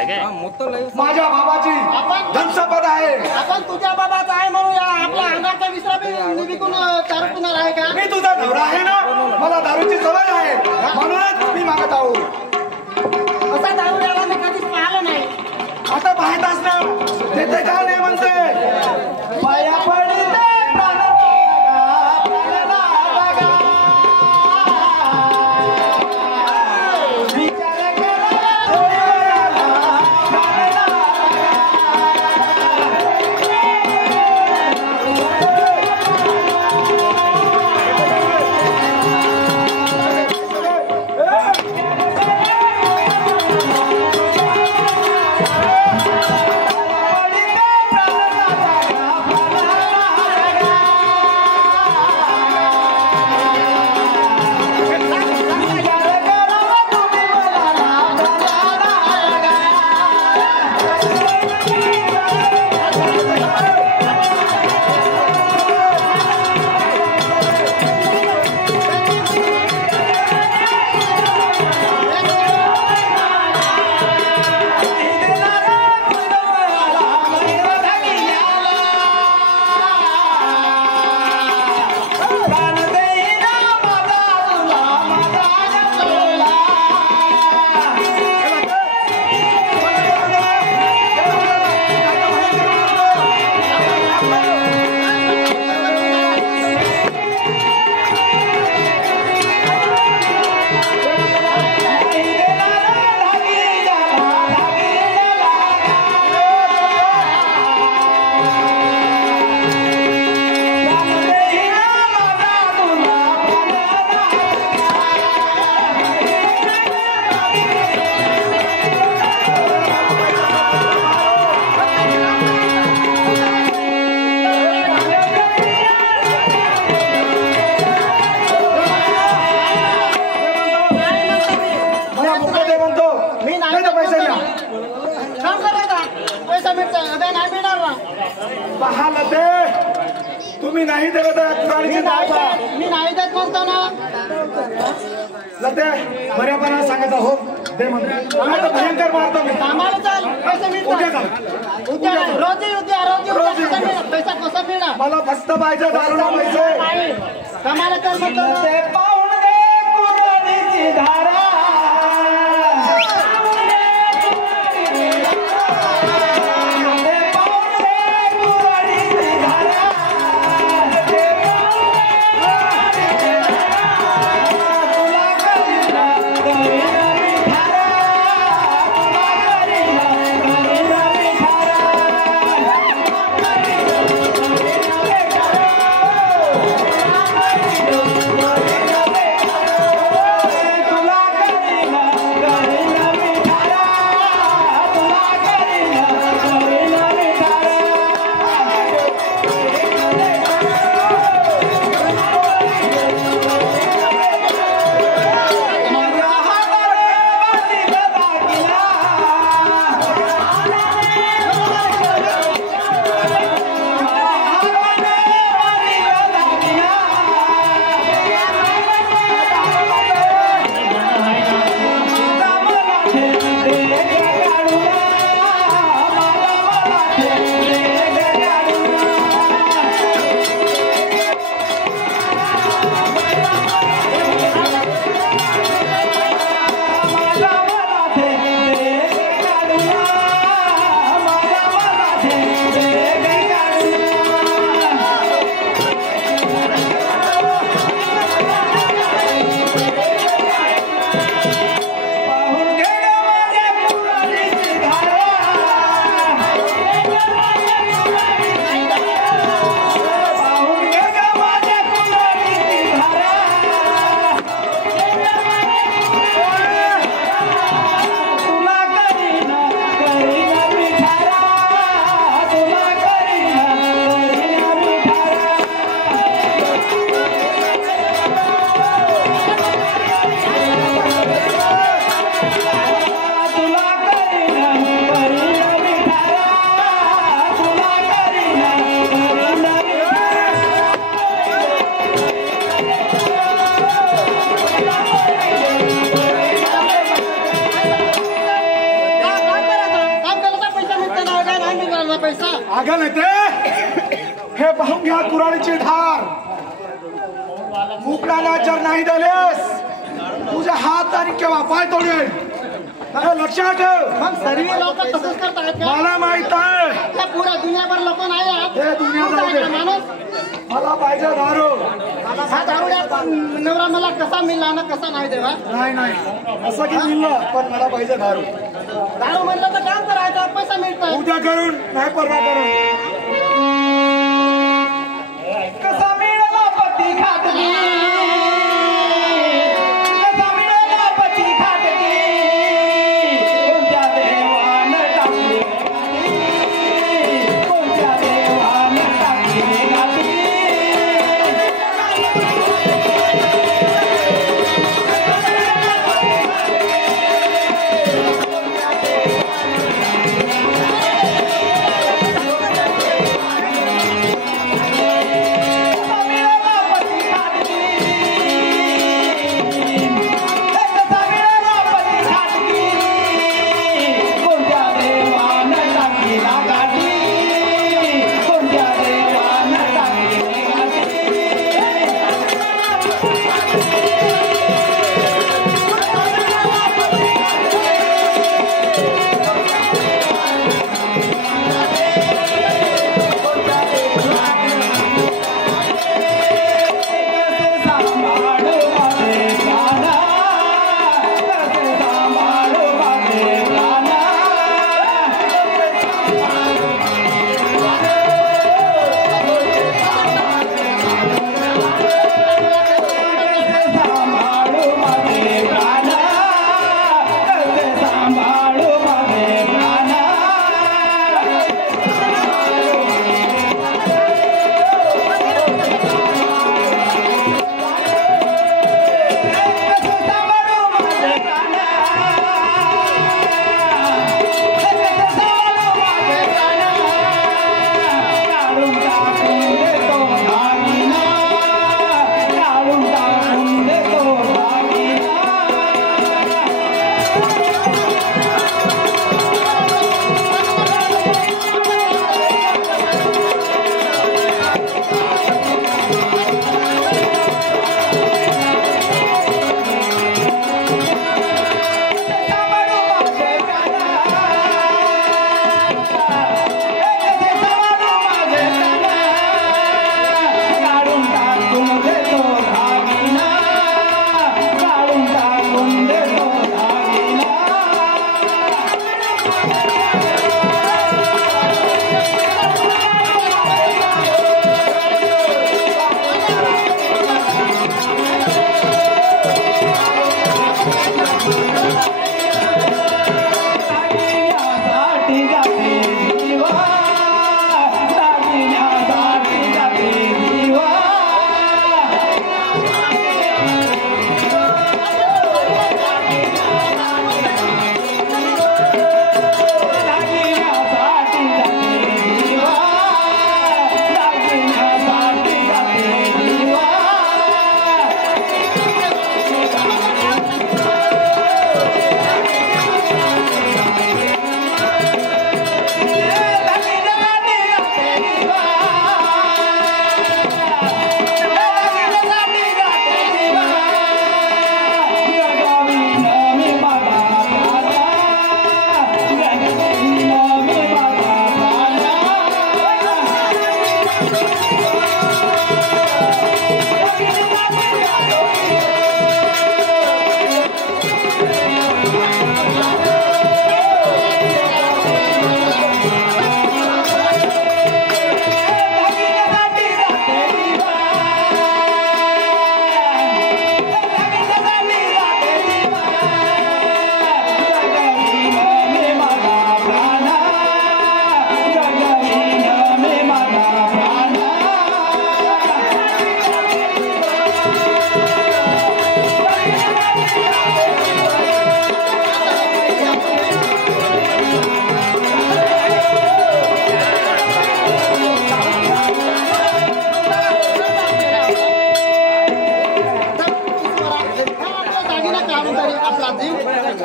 आहे काय? माझ्या बाबाची धनसंपदा आहे. आपण तुझ्या बाबाचा आहे म्हणूया. आपल्या अंगाचा विसरा बी विकून दारू पिणार आहे का? मी तुझा नवरा आहे ना, मला दारूची सवय आहे म्हणूनच मी मागत आहो. असा दारू याला मी कधीच पाहिलं नाही. आता पाहत असणार तेथे काय नाही म्हणते. पाया पडते तुम्ही नाही दिलं तर मी नाही देत म्हणतो ना. लते बऱ्यापणा सांगत आहो दे म्हणतो भयंकर मारतो मी. कामाला चाल, पैसे मिळतात. उद्या रोजी पैसा कसा मिळणार? मला फक्त पाहिजे दारूला पैसे. कामाला चाल म्हणतो. धारा तुला हे पाहून घ्या कुराणीची धार. मुकडाला जर नाही दिलेस तुझ्या हात आणि केव्हा पाय तोडेल. लक्षात ठेव. मग सर्व लोक तसंच करतात का? मला माहित आहे त्या पुऱ्या दुनियाभर लोक नाही आहेत. हे दुनिया जाऊ दे. माणूस मला पाहिजे दारू. हा दारुड्या नवरा मला कसा मिळला ना कसा नाही देवा. नाही नाही असं की मिळलं पण मला पाहिजे दारू. दारू म्हणलं तर काम करायचं पैसा मिळतोय. उद्या करून नाही परवा करून. कसा मिळाला पती खातली.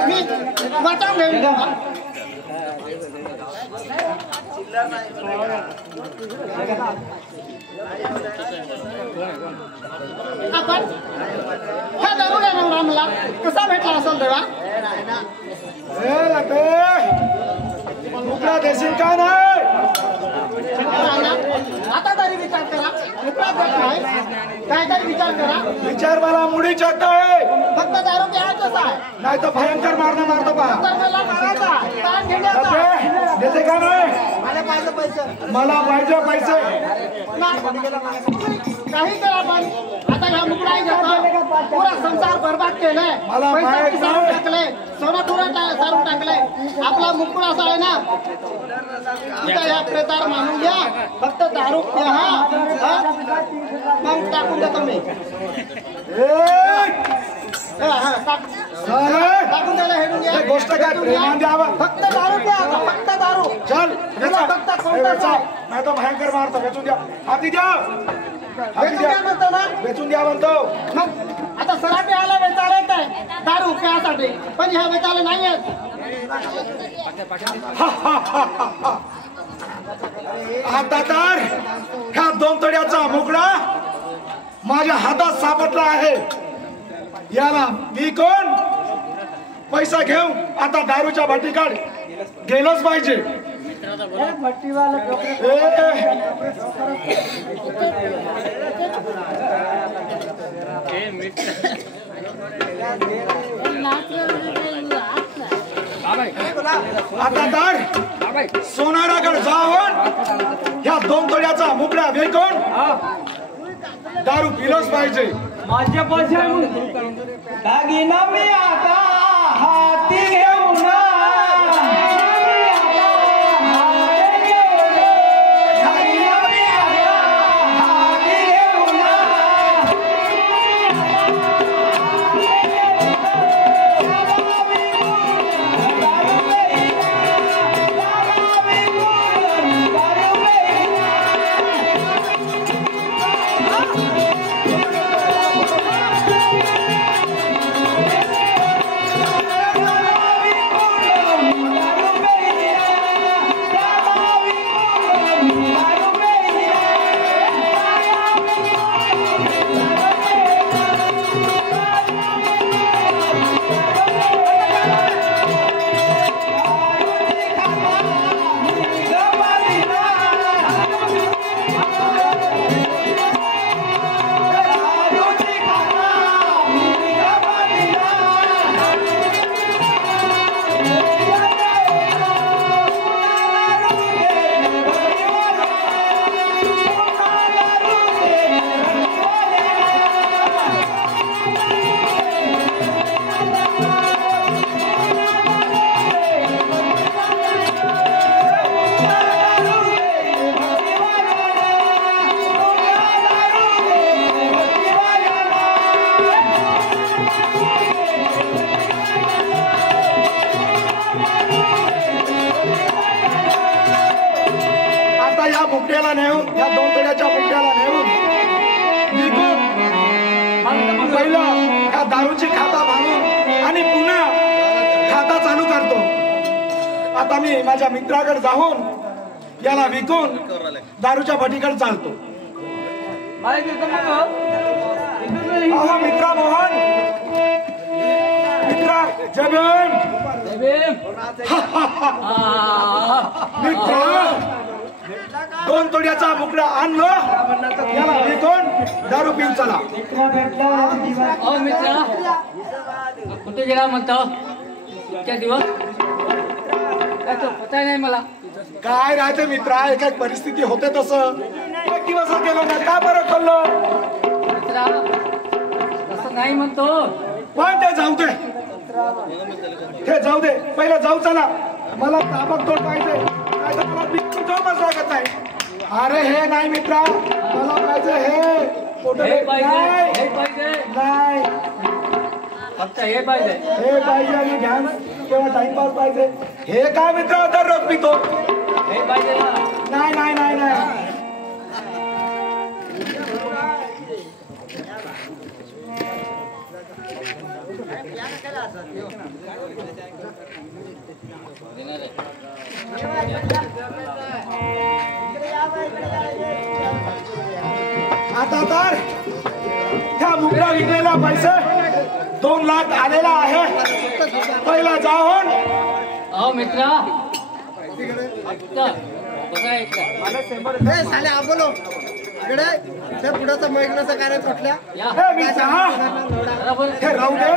मी वाटावून घेईन आपण हा दारुड्या नवरा मला कसा भेटला असेल देवा? मुकला देशील का नाही? आता तरी विचार करा. मुकला देत नाही काहीतरी विचार करा. विचार मला मुडी चक्क आहे. फक्त दारू प्यायचंच आहे, नाही तर भयंकर मारणं मारतो पहा. तर मला मारायचा ताण घेण्याचा. देते का नाही? मला पाहिजे पैसे. मला पाहिजे पैसे. काही करा पण आता ह्या मुकडाई घेतो पुरा संसार बर्बाद केलाय. मला पैसे सारून टाकले, सोनं पुरा सारून टाकले. आपला मुकुड असा आहे ना, तुझा या प्रेतार मानून घ्या. फक्त दारू प्या हा. मग टाकून देतो मी. टाकून द्यायला हेडून घ्या. गोष्ट काय प्रेमान द्यावं. फक्त दारू प्या, फक्त दारू. चल फक्त कोणता नाही तर भयंकर मारतो. वेचून द्या. हाती द्या. वेचून द्या म्हणतो ना. वेचून द्या म्हणतो. मग आता सराटे आला वेचायला येत आहे दारू प्यासाठी, पण ह्या वेचायला नाही येत. आता तर ह्या 2 तोड्याचा मुकडा माझ्या हातात सापडला आहे. याला मी कोण पैसा घेऊ आता दारूच्या भट्टीकाड गेलंच पाहिजे. आता तर सोनाराकडे जाऊन ह्या 2 तोड्याचा मुकडा विकून दारू पिलंच पाहिजे. माझे पैसे दागिना मी आता हाती घेऊन मुकट्याला नेऊन या 2 तोड्याच्या मुकट्याला नेऊन विकून पहिलं ह्या दारूची खाता भांगून आणि पुन्हा खाता चालू करतो. आता मी माझ्या मित्राकडे जाऊन याला विकून दारूच्या भट्टीकडे चालतो. मित्रा मोहन मित्रा जय मित्रा 2 तोड्याचा मुकडा आणलो याला विकून दारू पिऊन चला. मित्रा कुठे गेला म्हणतो इतक्या दिवस पता नाही मला. काय राहते मित्रा एक एक परिस्थिती होते तसं. एक दिवस गेलो ना का बरं खाल्लं मित्रा तसं नाही म्हणतो. पण ते जाऊ दे ते जाऊ दे पहिलं जाऊ चला. मला ताबडतोब पाहिजे नाही तर मला बिलकुल जाऊच लागत नाही. अरे हे नाही मित्रा मला पाहिजे हे पाहिजे नाही फक्त हे पाहिजे आणि घ्यान किंवा टाइमपास पाहिजे. हे काय मित्र दररोज पितो हे पाहिजे नाही नाही नाही नाही. आता तर त्या मुकड्या विकलेला पैसे 2 लाख आलेला आहे. पहिला जाऊन अहो मित्रा साले बोलो इकडे ते पुढचं मैग्नाचं कार्य कुठल्या हे मित्रा हे राहू दे.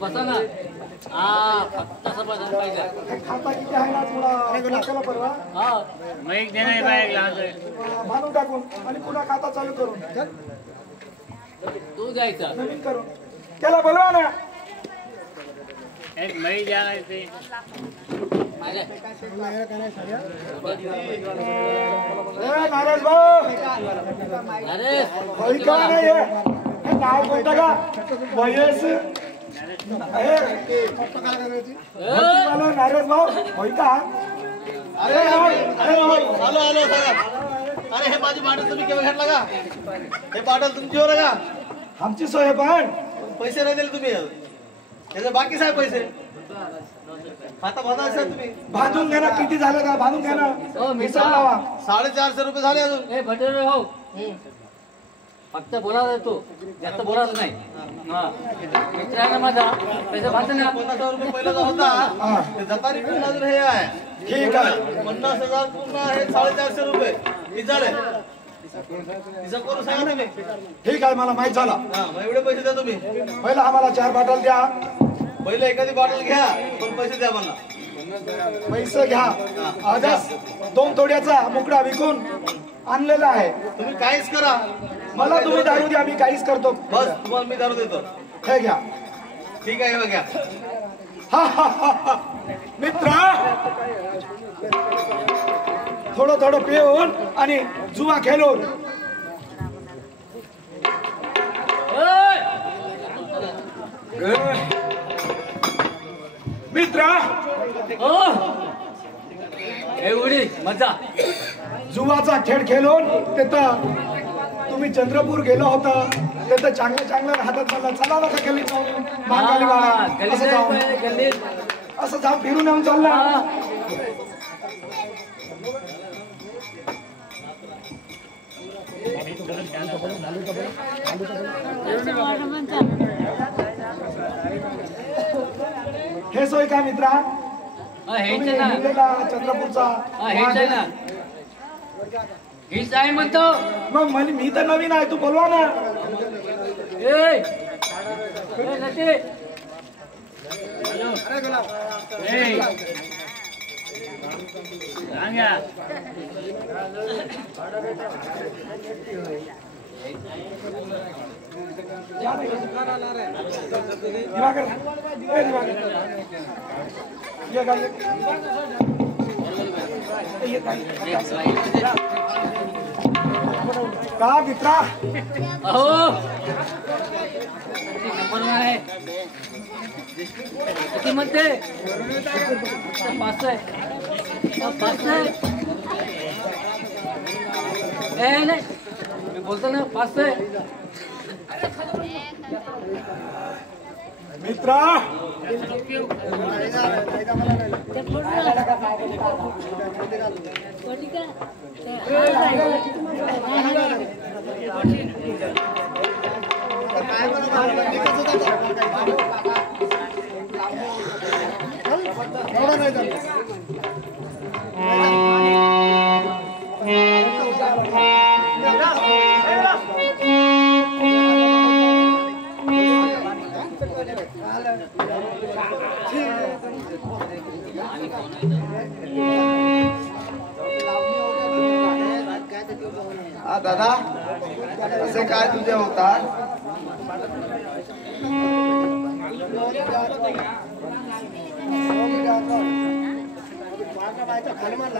बसा ना. फक्त समाधान पाहिजे. खाता किती आहे ना तुला परवा मैक देणार बाईक बांधून टाकून आणि पुन्हा खाता चालू करून तू द्यायचा नवीन करून त्याला बोलवा ना. एक मैक द्यायला ते नाराज भाऊ अरे होई का नाही हे नाव कोणतं का वयस नाराज भाऊ होई का. अरे आलो साहेब. अरे हे माझी बाटल तुम्ही केव्हा घेतला का. हे बाटल तुमची हो का. आमची सोय पण पैसे नाही दिले तुम्ही त्याचे बाकी साहेब पैसे खाता बांधा असेल तुम्ही बांधून घ्या ना. किती झालं का बांधून घ्या ना. हिसाब लावा. 450 रुपये झाले अजून. ए भटेरे हो फक्त बोलायला तू जास्त बोलायचं नाही. मित्रांना माझा पैसे भात ना 50,000 रुपये पहिला जो होता ते जतारी पूर्ण अजून हे आहे. ठीक आहे 50,000 पूर्ण आहे 450 रुपये किती झाले हिसाब करून सांगा ना मी. ठीक आहे मला माहित झाला. मग एवढे पैसे द्या तुम्ही. पहिला आम्हाला 4 बॉटल द्या. पहिले एखादी बॉटल घ्या पण पैसे द्या मला. पैसे घ्या. आजच 2 तोड्याचा मुकडा विकून आणलेला आहे. तुम्ही काहीच करा मला तुम्ही दारू द्या मी काहीच करतो. बस तुम्हाला मी दारू देतो. हे घ्या. ठीक आहे हे घ्या. मित्रा थोडं थोडं पिऊन आणि जुवा खेळून मित्रा एवढी मजा जुवाचा खेळ खेळून तिथं तुम्ही चंद्रपूर गेलो होता तिथं चांगलं हातात मला चला ना गल्लीत जाऊन महाकाली वाडा असं जाऊन फिरून येऊन चालला. हे सोय का मित्रा चंद्रपूरचा हीच आहे म्हणतो. मग मी तर नवीन आहे तू बोलवा ना. का मित्रा अहो नंबर आहे किती म्हणते 5 नाही मी बोलतो ना 5 मित्रा दादा असे काय तुझे होतात.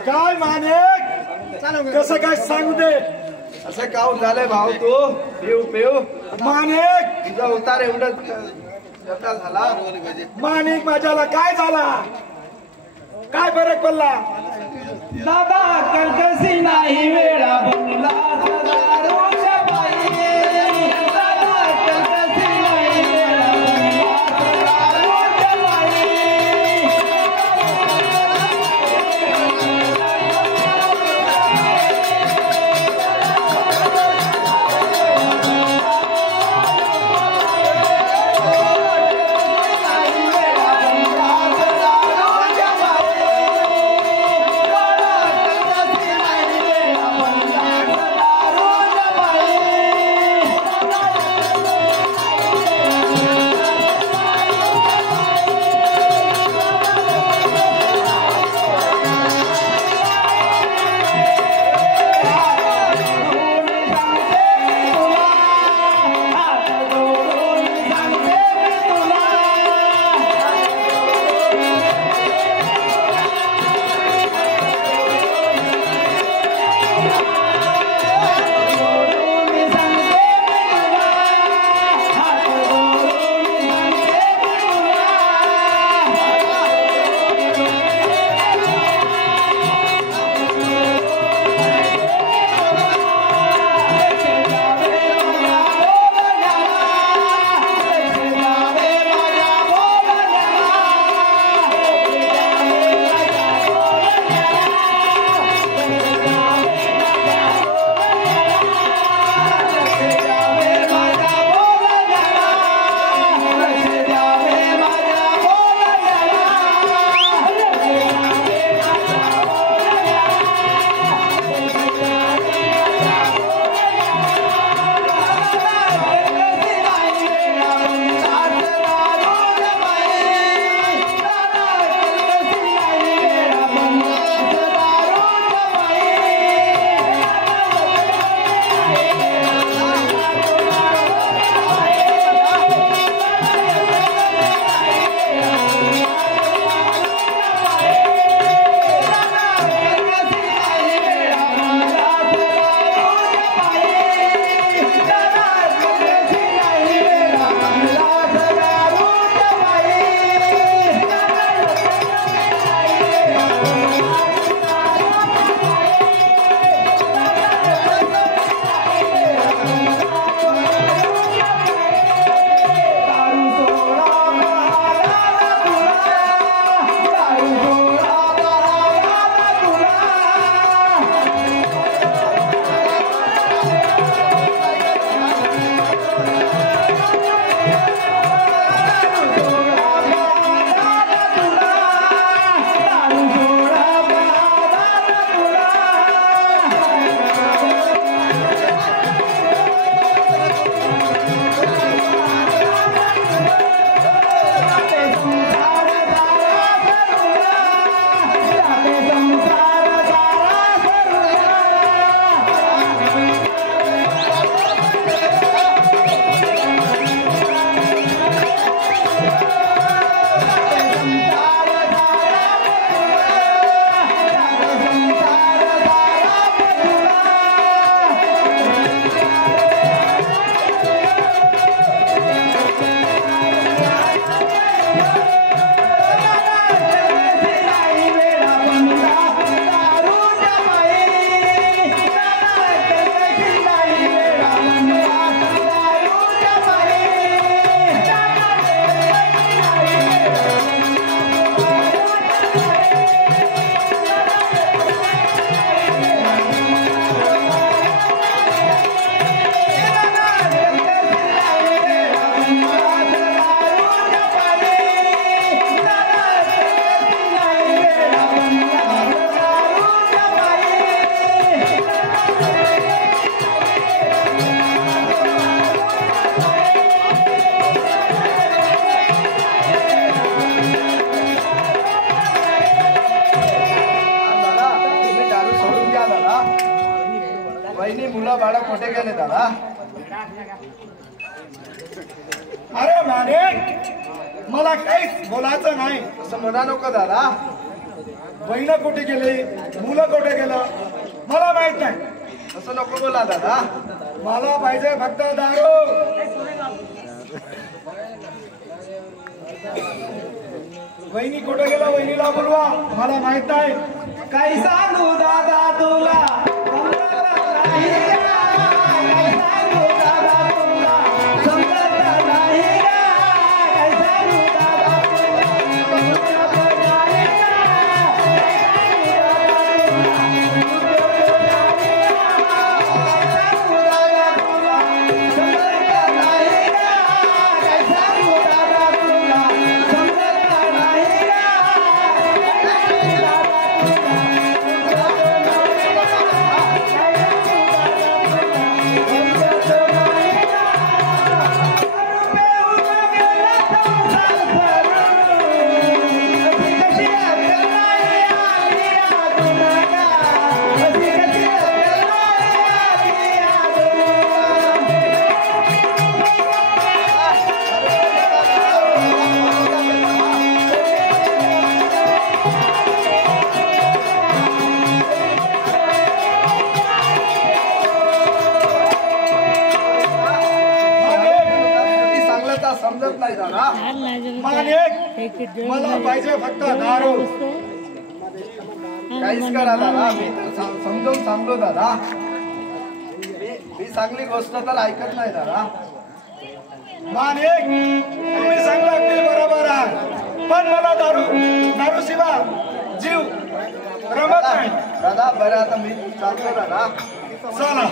काय मानेक कसं काय सांगू दे. असं काऊन झालंय भाऊ तू पिऊ मानेक तुझा उतार एवढं झाला. मानिक माझ्याला काय झाला काय फरक पडला. दादा कलकसी नाही वेळा बनला दारूच्या बाई. दादा कलकसी नाही वेळा बनला दारूच्या बाई. मुलं बाळ कुठे गेले दादा? अरे माने मला काहीच बोलायचं नाही. असं म्हणा नको दादा. बहीण कुठे गेली, मुलं कुठे गेलं मला माहित नाही. असं नको बोला दादा. मला पाहिजे फक्त दारू. वहिनी कुठे गेला, वहिनीला बोलवा, मला माहित नाही. काही सांगू दादा तुला समजत नाही का? काही सांगू दादा तुला समजत नाही का? काही सांगू दादा तुला समजत नाही का? काही सांगू दादा तुला समजत नाही का? समजत नाही दादा. माने मला पाहिजे फक्त दारू. काहीच करा दादा. मी तर समजावून सांगलो दादा. मी चांगली गोष्ट तर ऐकत नाही दादा. माने तुम्ही सांगला ते बरोबर आहे, पण मला दारू शिवाय जीव रमत नाही. दादा बरं आता मी चालतो दादा. चला.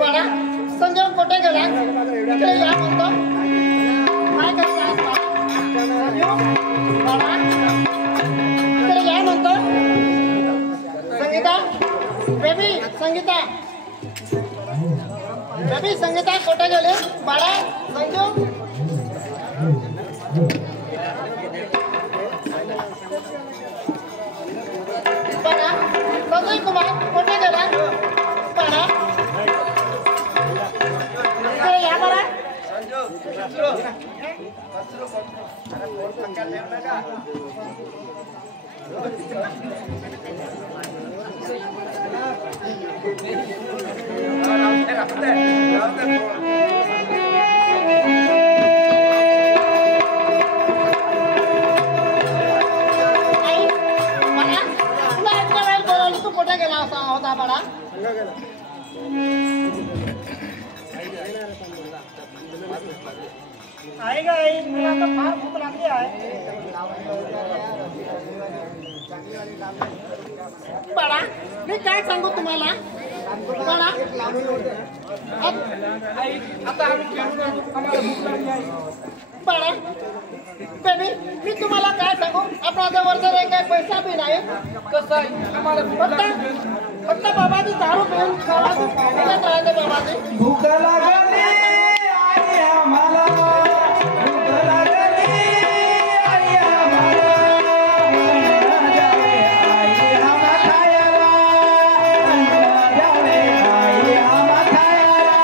बाळा संजय कुठे गेला? इकडे या म्हणतो. काय करताय बाळा? इकडे या म्हणतो. संगीता बेबी, संगीता बेबी, संगीता कुठे गेले? बाळा संजू बाळा, संजय कुमार कुठे गेला? बाळा इकडे या बाळा. तू कुठे गेला होता बाळा? आई गा आई, मला आता फार भूक लागली आहे. बाळा मी काय सांगू तुम्हाला? बाळा बाळा बेबी, मी तुम्हाला काय सांगू? आपल्या जवळ जर काही पैसा बी नाही. कसं आहे? फक्त बाबाजी दारू पिऊन राहते. बाबाजी भूक लागली आई आम्हाला. भूक लागली आई आम्हाला. जावे आई आम्हा खायला. जावे आई आम्हा खायला.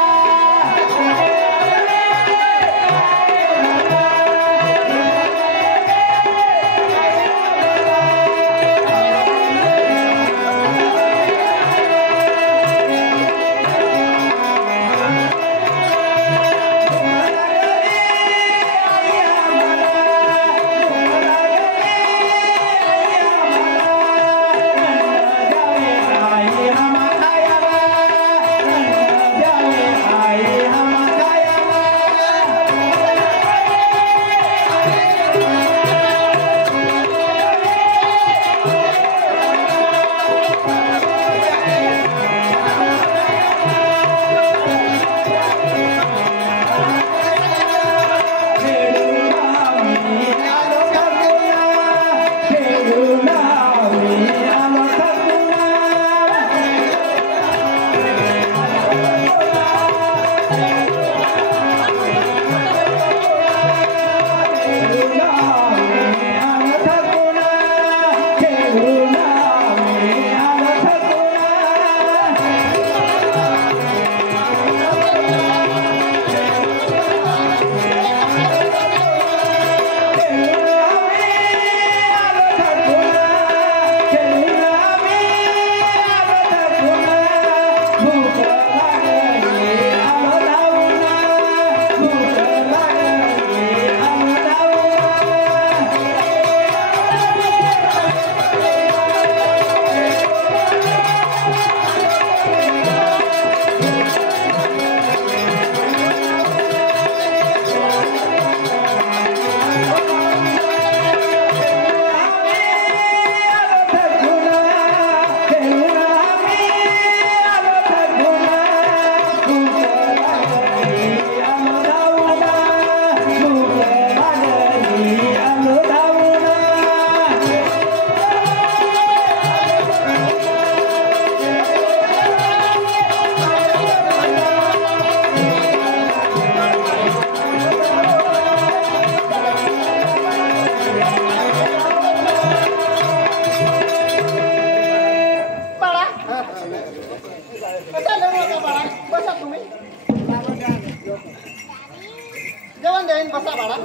जेवण देईन बसा बाळा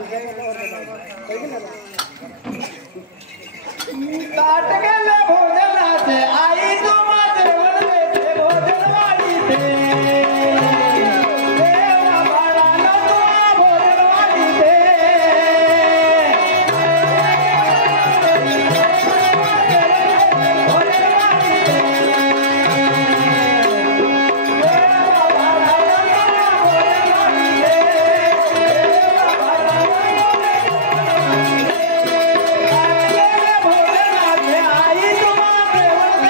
ताट गेले भोजनाचे आई तुम्हा जेवण देते भोजन वाढीते देवा बाळाला तुम्हा भोजन वाढीते भोजन वाढीते देवा बाळाला तुम्हा भोजन वाढीते देवा बाळाला भोजनाचे आई तुम्हा जेवण देते भोजन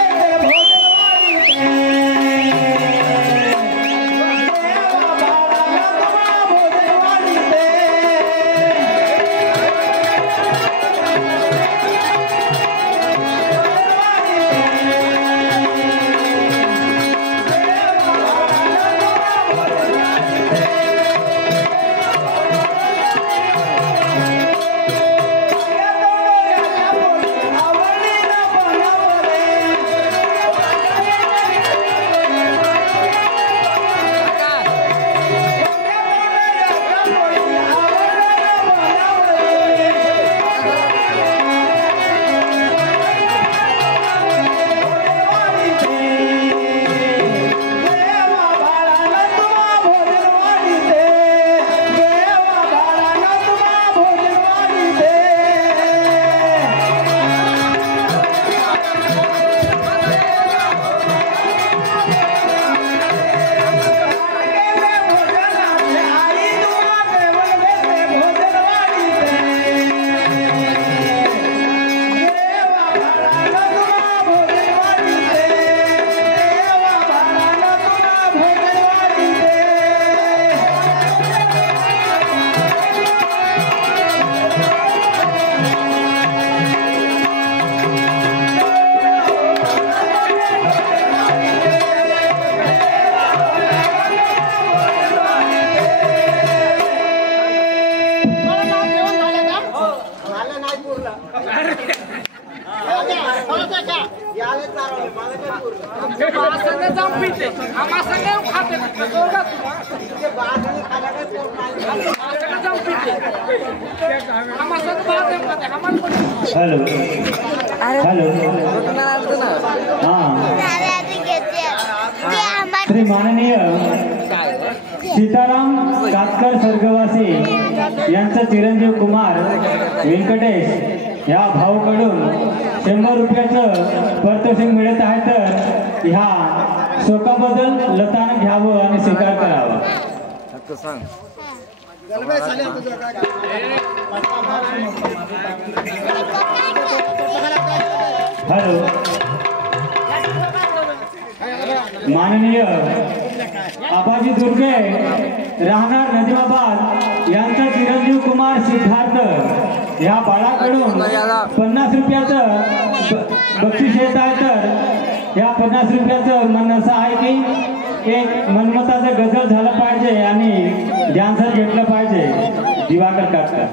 वाढीते देवा बाळाला तुम्हा भोजन वाढीते हेलो हेलो श्री माननीय सीताराम कातकर स्वर्गवासी यांचं चिरंजीव कुमार व्यंकटेश या भाऊकडून 100 रुपयाचं पारितोषिक मिळत आहे, तर ह्या शोकाबद्दल लताने घ्यावं आणि स्वीकार करावा. हेलो माननीय आबाजी दुर्गे राहणार नदिमाबाद यांचा चिरंजीव कुमार सिद्धार्थ या बाळाकडून 50 रुपयाचं बक्षीस येत आहे, तर या 50 रुपयाचं म्हणणं असं आहे की एक मनमताचं गजल झालं पाहिजे आणि डान्सर घेतलं पाहिजे. दिवाकर काटकर.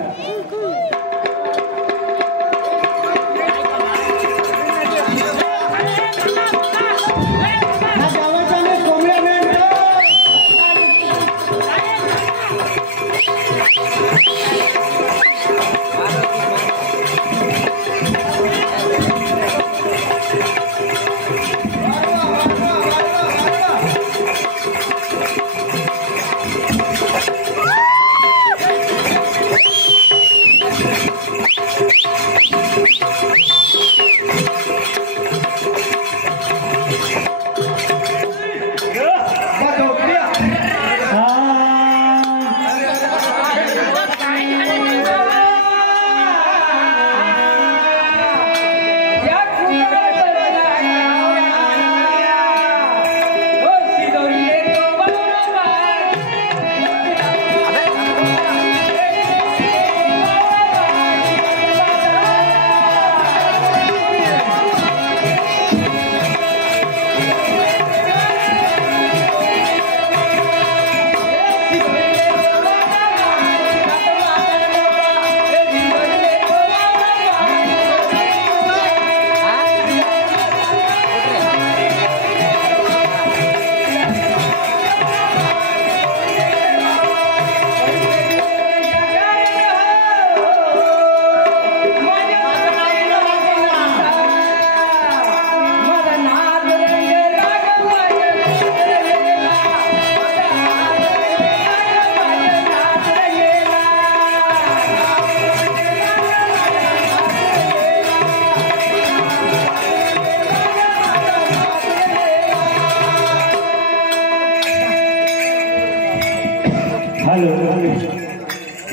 हॅलो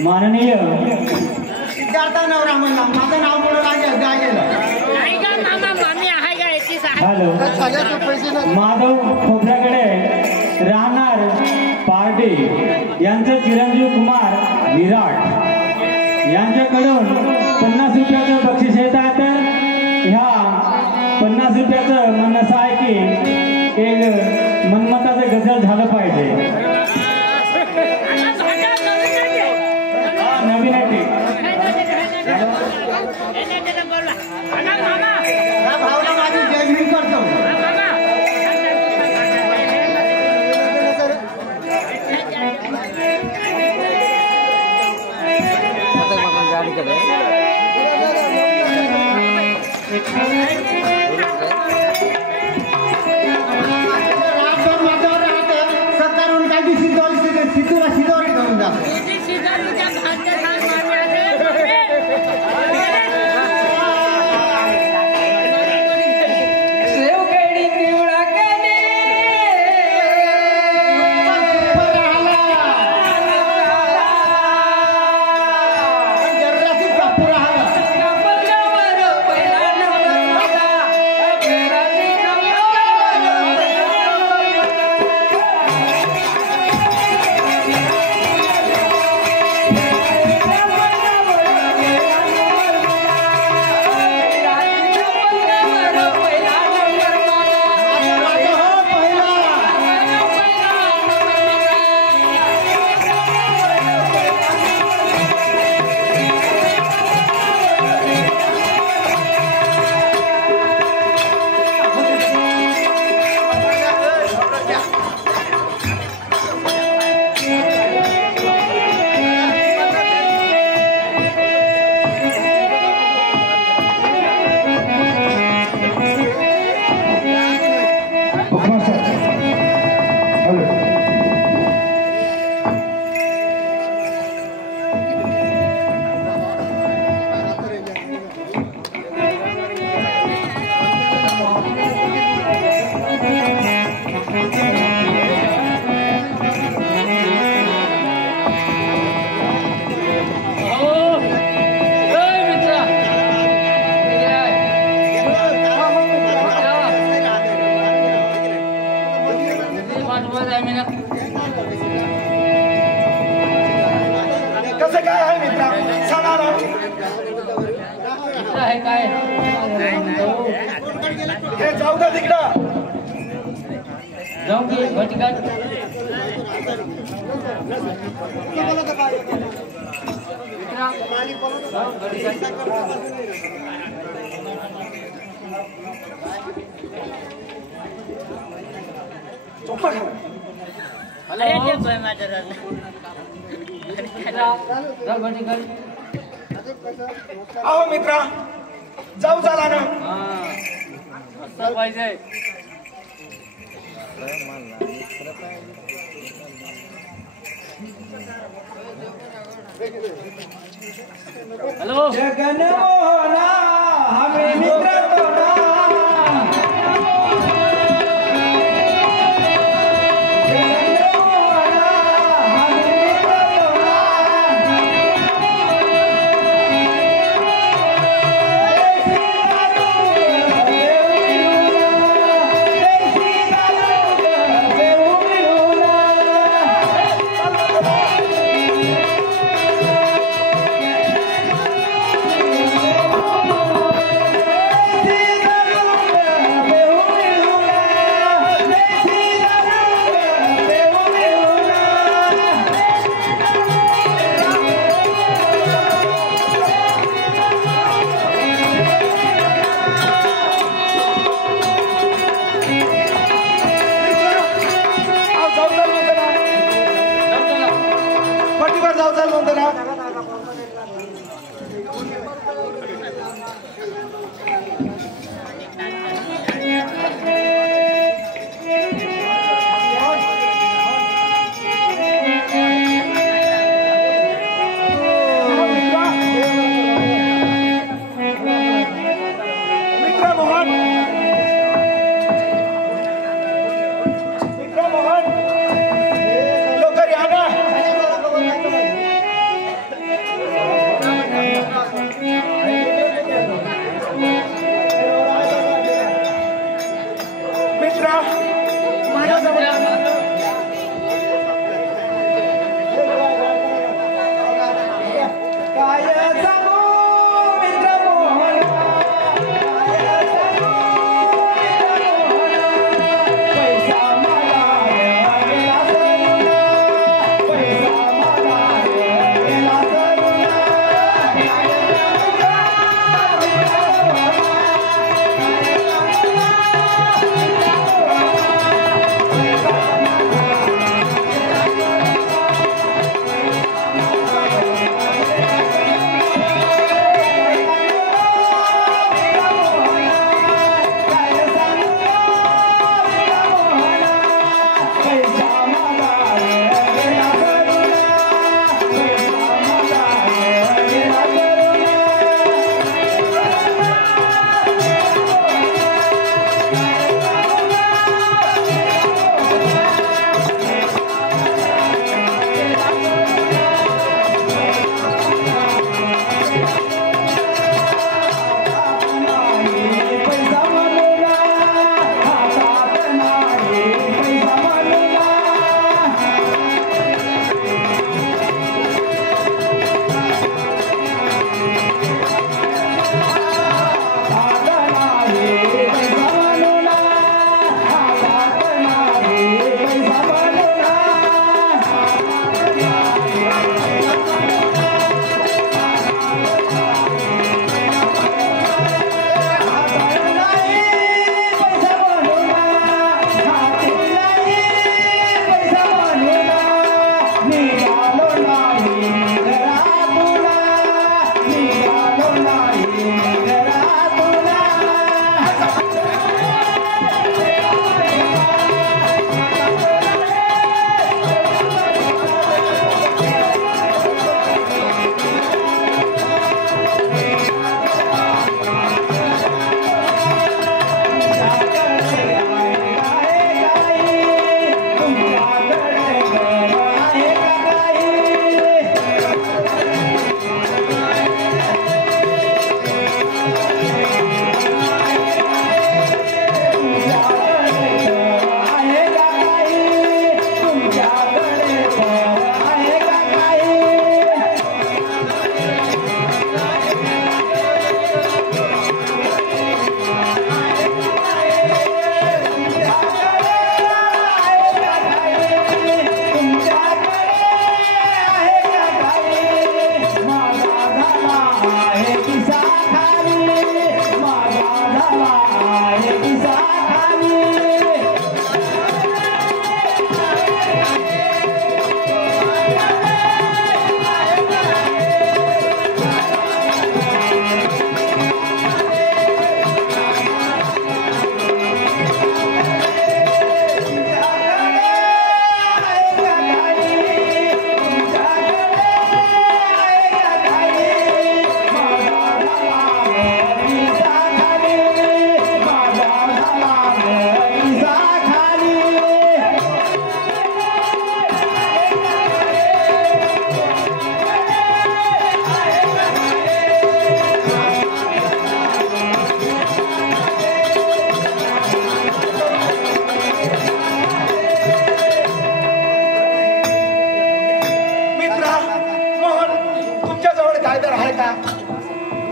माननीय सिद्धार्थ नवरा म्हणला माझं नाव पुढे लागेल काय गेलं हॅलो माधव खोबऱ्याकडे राहणार पार्टी यांचं चिरंजीव कुमार विराट यांच्याकडून 50 रुपयाचं बक्षीस येत आहे. तर ह्या 50 रुपयाचं म्हणणं असं आहे की एक मनमताचं गजल झालं पाहिजे. नवीन आहे ते भावना माझी जयमेरी करतो. सत्तारून काही सिद्धूला शिदोरी करून जातो. कसं काय आहे मित्रा सांगा ना. काय हे जाऊ दे तिकडं. जाऊ की भटकन अहो मित्रा जाऊ झाला ना. असं पाहिजे. हॅलो जगन मोहना हमें मित्र तोडा. निघालो नाही घरातुला निघालो नाही घरातुला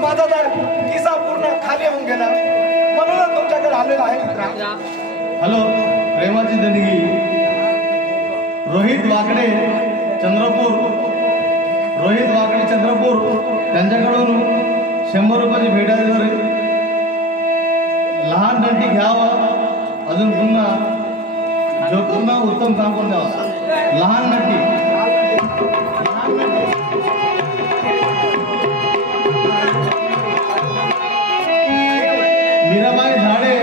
माझा तर किस्सा पूर्ण खाली होऊन गेला म्हणून तुमच्याकडे आलेला आहे मित्रा. हॅलो, प्रेमाची देणगी रोहित वाकडे चंद्रपूर त्यांच्याकडून 100 रुपयाची भेट आहे. लहान नटी घ्यावं अजून पुन्हा जो पुन्हा उत्तम काम करून द्यावं. लहान नटी मीराबाई झाडे,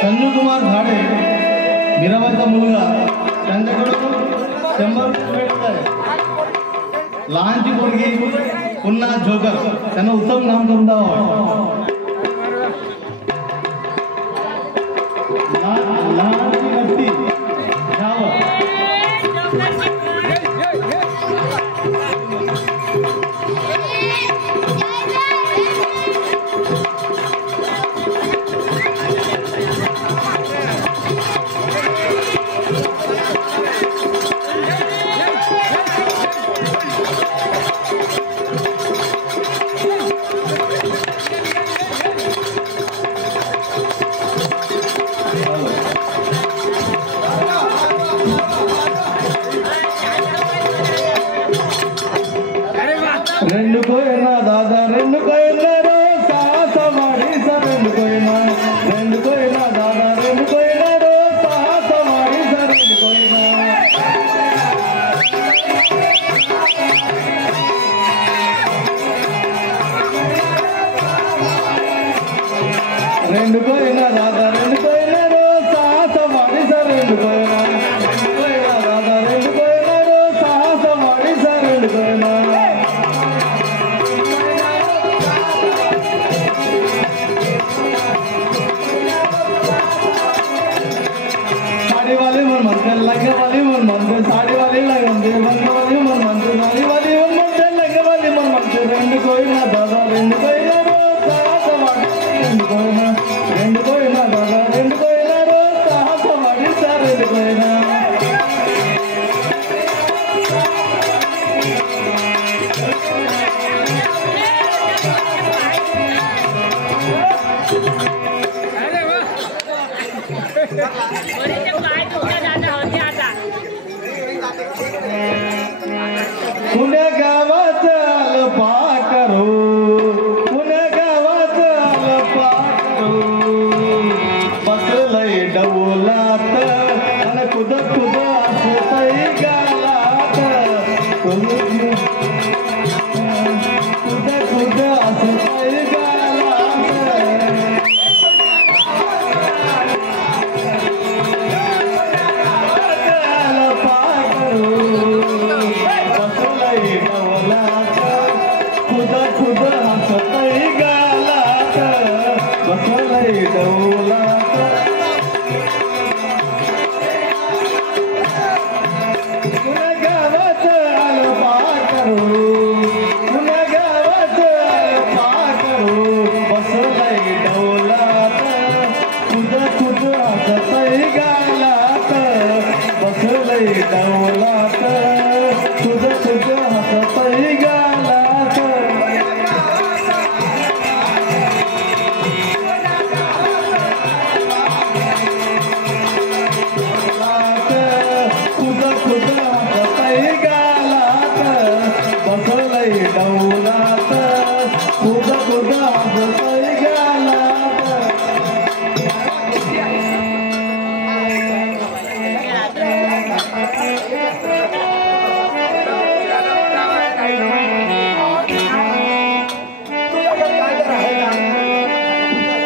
संजू कुमार झाडे, मीराबाईचा मुलगा, त्यांच्याकडून 100 रुपये भेटत आहे. लहानची मुलगी पुन्हा जोकर, त्यांना उत्तम काम करून द्यावं. लहानची नसती घ्यावं. రెండు కోయినా దాదా రెండు కోయినా రో సాహస మాడి స రెండు కోయినా దాదా రెండు కోయినా రో సాహస మాడి స రెండు కోయినా రెండు కోయినా దాదా రెండు కోయినా రో సాహస మాడి స రెండు కోయినా దాదా రెండు కోయినా రో సాహస మాడి స రెండు కోయినా साड़ी वाली मन मनते लगे वाली मन मनते साड़ी वाली लगते बंग वाली मन मनते साड़ी वाली मन मनते लगे वाली मन मनते रेंड कोई ना दादा रेंड कोई ना रो साहस वाड़ी रेंड कोई ना दादा रेंड कोई ना रो साहस वाड़ी सा रेंड कोई ना पुणे गावात आलं पाकरू, पुणे गावात आलं पाकरू, बसलंय डौलात आणि कुद असत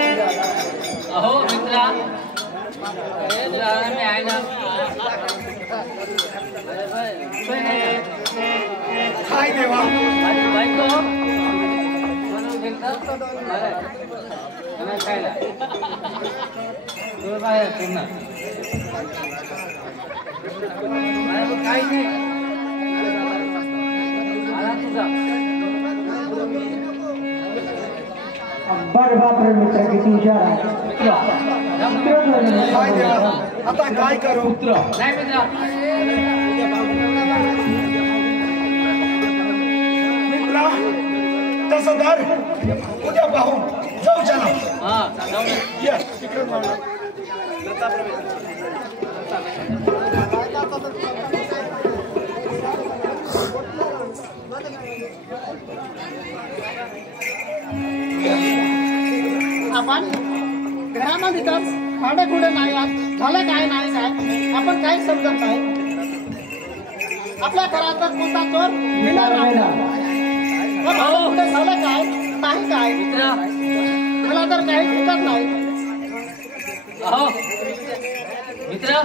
अहो मित्रा मी आहे ना काय देवा माझी बायको म्हणून घेतलं खायला बाहेर पूर्ण काही नाही आला तुझा बर बापरे मित्र किती हुशार आहे काय देवा आता काय करू नाही मित्रा मित्रा तसं तर उद्या पाहून जाऊ चला हा जाऊ दे. ये तिकडे जाऊ. आपण घरामध्येच भाडे कुठे नाही आत झालं काय नाही काय आपण काही समजत नाही आपल्या घरात कोणता चोर मिळणार नाही कुठे झालं काय नाही काय मित्रा मला तर काही सुचत नाही अहो मित्रा